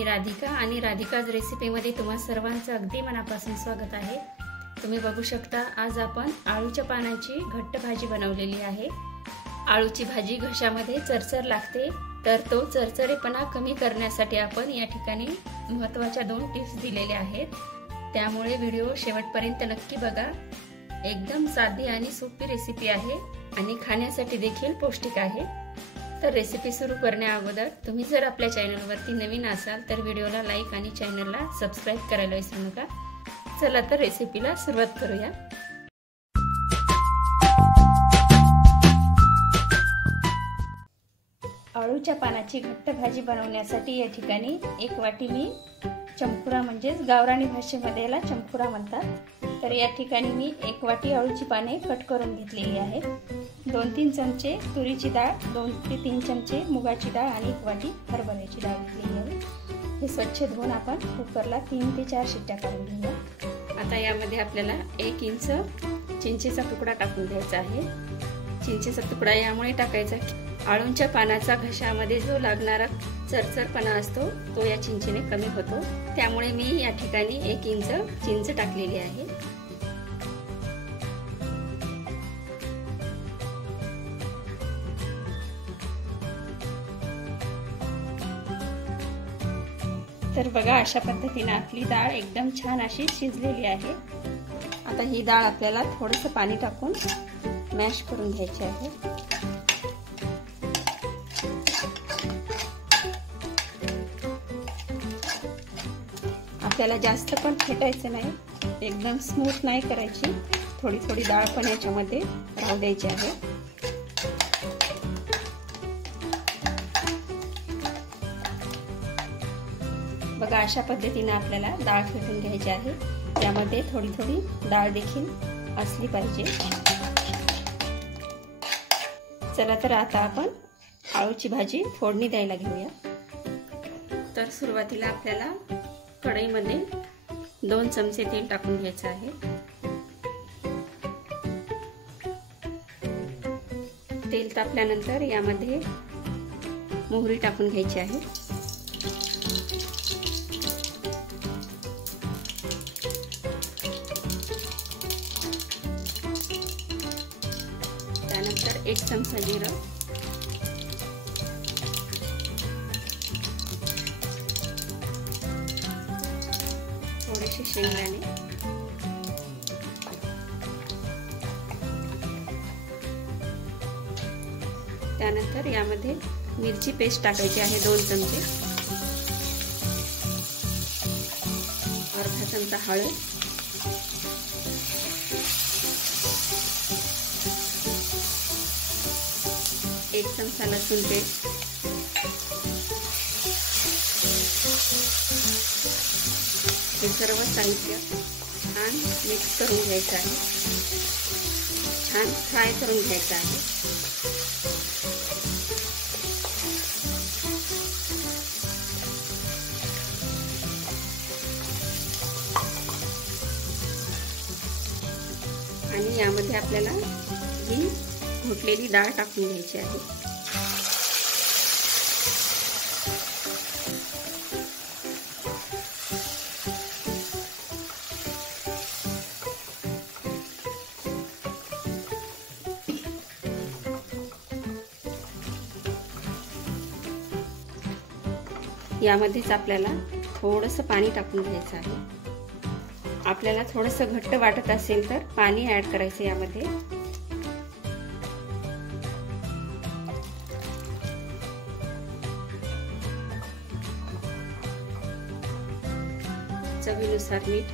मी राधिका आणि राधिकाज रेसिपीमध्ये तुम्हा सर्वांचं अगदी मनापासून स्वागत आहे। तुम्ही बघू शकता आज आपण आळूच्या पानाची घट्ट भाजी बनवलेली आहे। आळूची भाजी घशामध्ये चरचर लागते, तर तो चरचरेपणा कमी करण्यासाठी आपण या ठिकाणी महत्त्वाच्या 2 टिप्स दिलेल्या आहेत। त्यामुळे व्हिडिओ शेवटपर्यंत नक्की बघा। एकदम साधी आणि सोपी रेसिपी आहे आणि खाण्यासाठी देखील पौष्टिक आहे। तर रेसिपी सुरू करण्या अगोदर तुम्ही जर आपल्या चॅनलवरती नवीन असाल तर व्हिडिओला लाईक आणि चॅनलला सबस्क्राइब करायला विसरू नका। चला तर रेसिपीला सुरुवात करूया। आळूच्या पानाची घट्ट भाजी बनवण्यासाठी या ठिकाणी 1 वाटी मी चमकुरा म्हणजे गावरानी भाषेमध्ये याला चमकुरा म्हणतात, तर या ठिकाणी मी 1 वाटी आळूची पाने कट करून घेतलेली आहेत। 2-3 चमचे तुरीची डाळ, 2 ते 3 चमचे मुगाची डाळ आणि 1 वाटी हरभऱ्याची डाळ घेतलेली आहे। हे स्वच्छ धुवून आपण कुकरला 3 ते 4 शिट्ट्या काढून घेऊया। आता यामध्ये आपल्याला 1 इंच चिंचेचा तुकडा टाकून घ्यायचा आहे। चिंचेचा तुकडा यामुळे टाकायचा आळूच्या पानाचा घशामध्ये जो लागणारा चरचरपणा असतो तो या चिंचेने कमी होतो। त्यामुळे मी या ठिकाणी 1 इंच चिंच टाकलेली आहे। तर बघा, अशा पद्धतीने आपली डाळ एकदम छान अशी शिजलेली आहे। आता ही डाळ आपल्याला थोडंसं पाणी टाकून मॅश करून घ्यायची आहे। आपल्याला जास्त पण फेटायचं नाही, एकदम स्मूथ नाही करायची, थोडी थोडी डाळ पण याच्यामध्ये राहू द्यायची आहे। बघा, अशा पद्धतीने आपल्याला डाळ फेटून घ्यायची आहे। त्यामध्ये थोडी थोडी डाळ देखील असली पाहिजे। चला तर आता आपण आळूची भाजी फोडणी द्यायला घेऊया। तर सुरुवातीला आपल्याला कढईमध्ये 2 चमचे तेल टाकून घ्यायचं आहे। तेल तापल्यानंतर यामध्ये मोहरी टाकून घ्यायची आहे। त्यानंतर 1 चमचा जिरं, थोडेसे शेंगदाणे, त्यानंतर यामध्ये मिरची पेस्ट टाकायची आहे 2 चमचे, अर्धा चमचा हळद, एक चमचा लसूण पेस्ट, हे सर्व साहित्य छान मिक्स करून घ्यायचं आहे, छान फ्राय करून घ्यायचं आहे। आणि यामध्ये आपल्याला ही घोटलेली डाळ टाकून घ्यायची आहे। यामध्येच आपल्याला थोडंसं पाणी टाकून घ्यायचं आहे। आपल्याला थोडंसं घट्ट वाटत असेल तर पाणी ऍड करायचं यामध्ये। चवीनुसार मीठ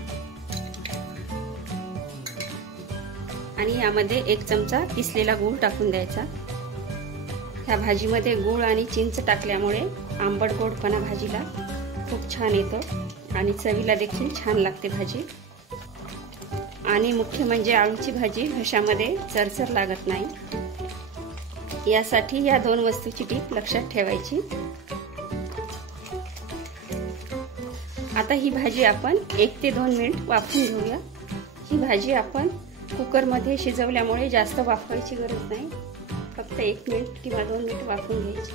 आणि यामध्ये 1 चमचा किसलेला गूळ टाकून द्यायचा। ह्या भाजीमध्ये गूळ आणि चिंच टाकल्यामुळे आंबट गोडपणा भाजीला खूप छान येतो आणि चवीला देखील छान लागते भाजी। आणि मुख्य म्हणजे आळूची भाजी घशामध्ये चरचर लागत नाही, यासाठी या 2 वस्तूची टीप लक्षात ठेवायची। आता ही भाजी आपण 1 ते 2 मिनिट वाफवून घेऊया। ही भाजी आपण कुकरमध्ये शिजवल्यामुळे जास्त वाफवायची गरज नाही, फक्त 1 मिनिट किंवा 2 मिनिट वाफवून घ्यायची।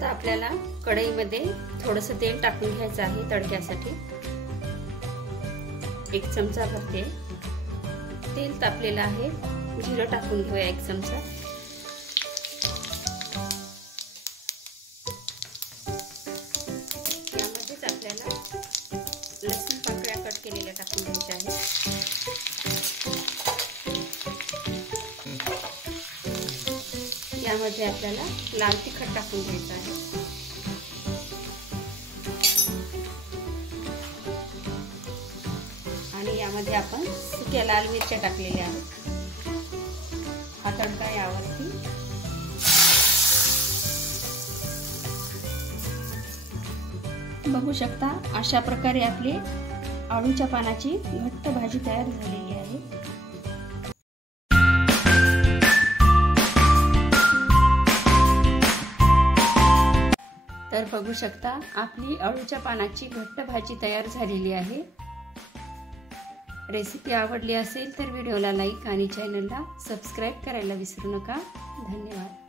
आता आपल्याला कढईमध्ये थोडंसं तेल टाकून घ्यायचं आहे तडक्यासाठी. 1 चमचा भरते. तेल तापलेलं आहे. जिरं टाकून घेऊया 1 चमचा. यामध्येच आपल्याला लसूण पाकळ्या कट केलेल्या टाकून घ्यायच्या आहेत. यामध्ये आपल्याला लाल तिखट टाकून घ्यायचं आहे. आणि यामध्ये आपण सुक्या लाल मिरच्या टाकलेल्या आहेत. हा तडका यावरती बघू शकता. अशा प्रकारे आपली आळूच्या पानाची घट्ट भाजी तयार झालेली आहे. तर बघू शकता आपली अळूच्या पानाची घट्ट भाजी तयार झालेली आहे. रेसिपी आवडली असेल तर व्हिडिओला लाईक आणि चॅनलला सबस्क्राईब करायला विसरू नका. धन्यवाद.